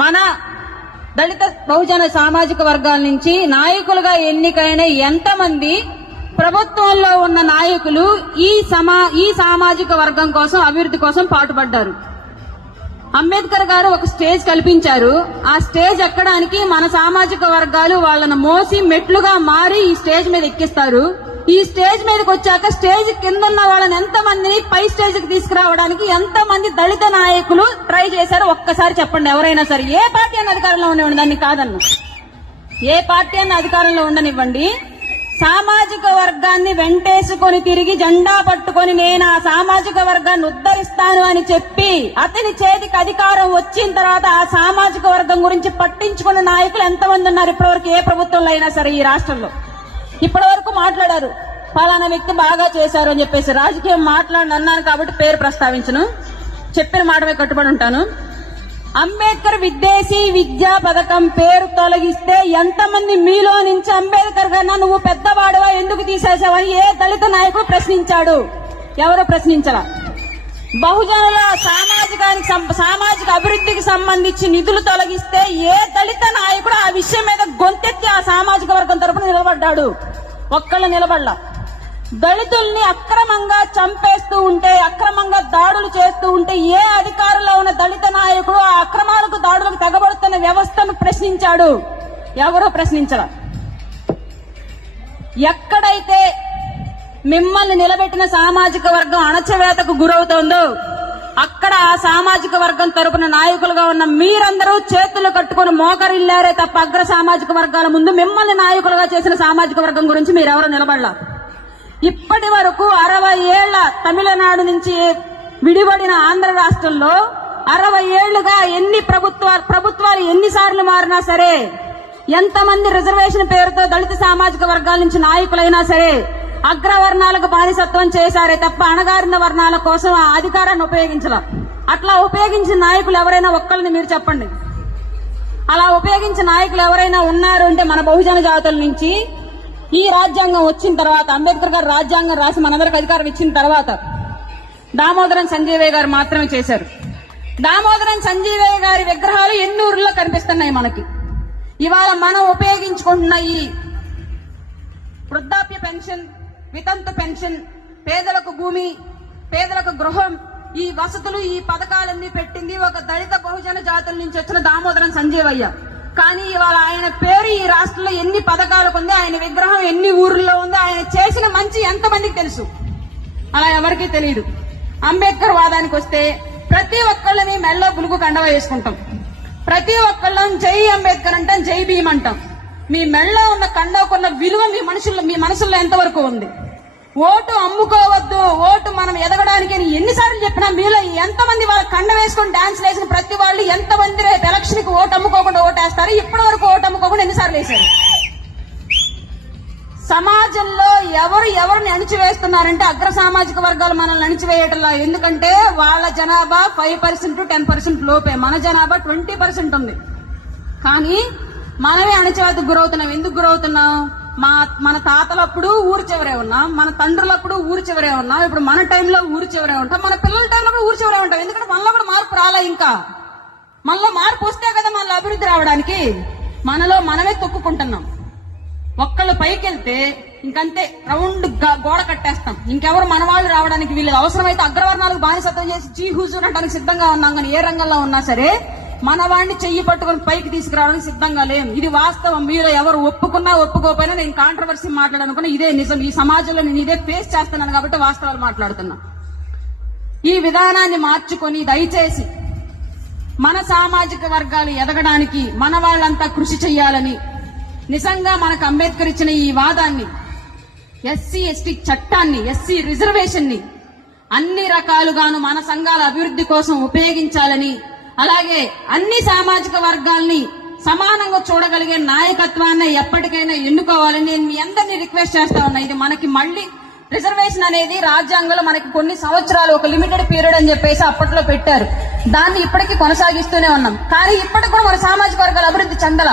మన దళిత బహుజన సామాజిక వర్గాల నుంచి నాయకులుగా ఎన్నికైన ఎంతమంది ప్రభుత్వంలో ఉన్న నాయకులు ఈ సామాజిక వర్గం కోసం అభివృద్ధి కోసం పాటుపడ్డారు? అంబేద్కర్ గారు ఒక స్టేజ్ కల్పించారు. ఆ స్టేజ్ ఎక్కడానికి మన సామాజిక వర్గాలు వాళ్ళను మోసి మెట్లుగా మారి ఈ స్టేజ్ మీద ఎక్కిస్తారు. ఈ స్టేజ్ మీదకి వచ్చాక స్టేజ్ కింద ఉన్న వాళ్ళని ఎంతమందిని పై స్టేజ్ కి తీసుకురావడానికి ఎంతమంది దళిత నాయకులు ట్రై చేశారు? ఒక్కసారి చెప్పండి. ఎవరైనా సరే ఏ పార్టీ అన్న అధికారంలో ఉండనివ్వండి, దాన్ని కాదన్న ఏ పార్టీ అన్న అధికారంలో ఉండనివ్వండి, సామాజిక వర్గాన్ని వెంటేసుకొని తిరిగి జెండా పట్టుకొని నేను ఆ సామాజిక వర్గాన్ని ఉద్ధరిస్తాను అని చెప్పి అతని చేతికి అధికారం వచ్చిన తర్వాత ఆ సామాజిక వర్గం గురించి పట్టించుకున్న నాయకులు ఎంతమంది ఉన్నారు ఇప్పటివరకు ఏ ప్రభుత్వంలో అయినా సరే ఈ రాష్ట్రంలో? ఇప్పటి వరకు మాట్లాడారు ఫలానా వ్యక్తి బాగా చేశారు అని చెప్పేసి. రాజకీయం అన్నాను కాబట్టి పేరు ప్రస్తావించను, చెప్పిన మాటమే కట్టుబడి ఉంటాను. అంబేద్కర్ విదేశీ విద్యా పథకం పేరు తొలగిస్తే ఎంతమంది మీలో నుంచి అంబేద్కర్ గారు నువ్వు పెద్దవాడువా ఎందుకు తీసేసావని ఏ దళిత నాయకుడు ప్రశ్నించాడు? ఎవరు ప్రశ్నించరా? బహుజనుల సామాజిక అభివృద్ధికి సంబంధించి నిధులు తొలగిస్తే ఏ దళిత నాయకుడు ఆ విషయం మీద గొంతెత్తి ఆ సామాజిక వర్గం తరపున నిలబడ్డాడు? ఒక్కళ్ళు నిలబడ్డా. దళితుల్ని అక్రమంగా చంపేస్తూ ఉంటే, అక్రమంగా దాడులు చేస్తూ ఉంటే ఏ అధికారంలో ఉన్న దళిత నాయకుడు ఆ అక్రమాలకు దాడులకు తెగబడుతున్న వ్యవస్థను ప్రశ్నించాడు? ఎవరూ ప్రశ్నించరా. ఎక్కడైతే మిమ్మల్ని నిలబెట్టిన సామాజిక వర్గం అణచివేతకు గురవుతోందో అక్కడ ఆ సామాజిక వర్గం తరపున నాయకులుగా ఉన్న మీరందరూ చేతులు కట్టుకుని మోకరిల్లారే తప్ప అగ్ర సామాజిక వర్గాల ముందు మిమ్మల్ని నాయకులుగా చేసిన సామాజిక వర్గం గురించి మీరెవరూ నిలబడలా. ఇప్పటి వరకు 60 ఏళ్ల తమిళనాడు నుంచి విడిపడిన ఆంధ్ర రాష్ట్రంలో 60 ఏళ్లుగా ఎన్ని ప్రభుత్వాలు ఎన్నిసార్లు మారినా సరే, ఎంతమంది రిజర్వేషన్ పేరుతో దళిత సామాజిక వర్గాల నుంచి నాయకులైనా సరే అగ్రవర్ణాలకు బానిసత్వం చేశారే తప్ప అణగారిన వర్ణాల కోసం ఆ అధికారాన్ని ఉపయోగించలా. అట్లా ఉపయోగించిన నాయకులు ఎవరైనా ఒక్కరిని మీరు చెప్పండి. అలా ఉపయోగించిన నాయకులు ఎవరైనా ఉన్నారు అంటే మన బహుజన జాతుల నుంచి ఈ రాజ్యాంగం వచ్చిన తర్వాత, అంబేద్కర్ గారు రాజ్యాంగం రాసి మనందరికి అధికారం ఇచ్చిన తర్వాత దామోదరం సంజీవయ్య గారు మాత్రమే చేశారు. దామోదరం సంజీవయ్య గారి విగ్రహాలు ఎన్ని ఊర్లో కనిపిస్తున్నాయి మనకి. ఇవాళ మనం ఉపయోగించుకుంటున్న ఈ వృద్ధాప్య పెన్షన్, వితంతు పెన్షన్, పేదలకు భూమి, పేదలకు గృహం, ఈ వసతులు, ఈ పథకాలన్నీ పెట్టింది ఒక దళిత బహుజన జాతుల నుంచి వచ్చిన దామోదరం సంజీవయ్య. కానీ ఇవాళ ఆయన పేరు ఈ రాష్ట్రంలో ఎన్ని పథకాలకు ఉంది, ఆయన విగ్రహం ఎన్ని ఊర్లో ఉంది, ఆయన చేసిన మంచి ఎంతమందికి తెలుసు? అలా ఎవరికీ తెలియదు. అంబేద్కర్ వాదానికి వస్తే ప్రతి ఒక్కళ్ళని మెల్లో పులుగు కండవ వేసుకుంటాం. ప్రతి ఒక్కళ్ళం జై అంబేద్కర్ అంటాం, జై భీమ్ అంటాం. మీ మెళ్ళో ఉన్న కండవకున్న విలువ మీ మనసుల్లో ఎంతవరకు ఉంది? ఓటు అమ్ముకోవద్దు, ఓటు మనం ఎదగడానికి ఎన్నిసార్లు చెప్పినా మీలో ఎంతమంది వాళ్ళ కండ వేసుకుని డాన్స్ వేసిన ప్రతి వాళ్ళు ఎంతమంది రేపు ఎలక్షన్ కి ఓటు అమ్ముకోకుండా ఓటేస్తారు? ఇప్పటి వరకు ఓటు అమ్ముకోకుండా ఎన్నిసార్లు వేశారు? సమాజంలో ఎవరిని అణిచివేస్తున్నారంటే అగ్ర సామాజిక వర్గాలు మనల్ని అణిచివేయటంలా. ఎందుకంటే వాళ్ళ జనాభా 5% 10% లోపే, మన జనాభా 20% ఉంది. కానీ మనమే అణచివేతకు గురవుతున్నాం. ఎందుకు గురవుతున్నాం? మన తాతలప్పుడు ఊరు చివరే ఉన్నాం, మన తండ్రులప్పుడు ఊరు చివరే ఉన్నాం, ఇప్పుడు మన టైంలో ఊరు చివరే ఉంటాం, మన పిల్లల టైంలో కూడా ఊరు చివరే ఉంటాం. ఎందుకంటే మనలో కూడా మార్పు రాలే. ఇంకా మనలో మార్పు వస్తే కదా మనలో అభివృద్ధి రావడానికి. మనలో మనమే తొక్కుకుంటున్నాం. ఒక్కళ్ళు పైకి వెళ్తే ఇంకంతే రౌండ్ గోడ కట్టేస్తాం. ఇంకెవరు మన వాళ్ళు రావడానికి వీళ్ళు. అవసరమైతే అగ్రవర్ణాలకు బానిసత్వం చేసి జీ హుజూర్ అనడానికి సిద్ధంగా ఉన్నాం. కానీ ఏ రంగంలో ఉన్నా సరే మన వాడిని చెయ్యి పట్టుకుని పైకి తీసుకురావడానికి సిద్ధంగా లేం. ఇది వాస్తవం. మీరు ఎవరు ఒప్పుకున్నా ఒప్పుకోకపోయినా నేను కాంట్రవర్సీ మాట్లాడాలనుకున్నా ఇదే నిజం. ఈ సమాజంలో నేను ఇదే ఫేస్ చేస్తున్నాను కాబట్టి వాస్తవాలు మాట్లాడుతున్నా. ఈ విధానాన్ని మార్చుకొని దయచేసి మన సామాజిక వర్గాలు ఎదగడానికి మన వాళ్ళంతా కృషి చెయ్యాలని, నిజంగా మనకు అంబేద్కర్ ఇచ్చిన ఈ వాదాన్ని, ఎస్సీ ఎస్టీ చట్టాన్ని, ఎస్సీ రిజర్వేషన్ ని అన్ని రకాలుగాను మన సంఘాల అభివృద్ధి కోసం ఉపయోగించాలని, అలాగే అన్ని సామాజిక వర్గాల్ని సమానంగా చూడగలిగే నాయకత్వాన్ని ఎప్పటికైనా ఎన్నుకోవాలని నేను మీ అందరినీ రిక్వెస్ట్ చేస్తా ఉన్నా. ఇది మనకి మళ్ళీ రిజర్వేషన్ అనేది రాజ్యాంగంలో మనకి కొన్ని సంవత్సరాలు ఒక లిమిటెడ్ పీరియడ్ అని చెప్పేసి అప్పట్లో పెట్టారు. దాన్ని ఇప్పటికీ కొనసాగిస్తూనే ఉన్నాం. కానీ ఇప్పటికి కూడా మన సామాజిక వర్గాల అభివృద్ధి చెందల.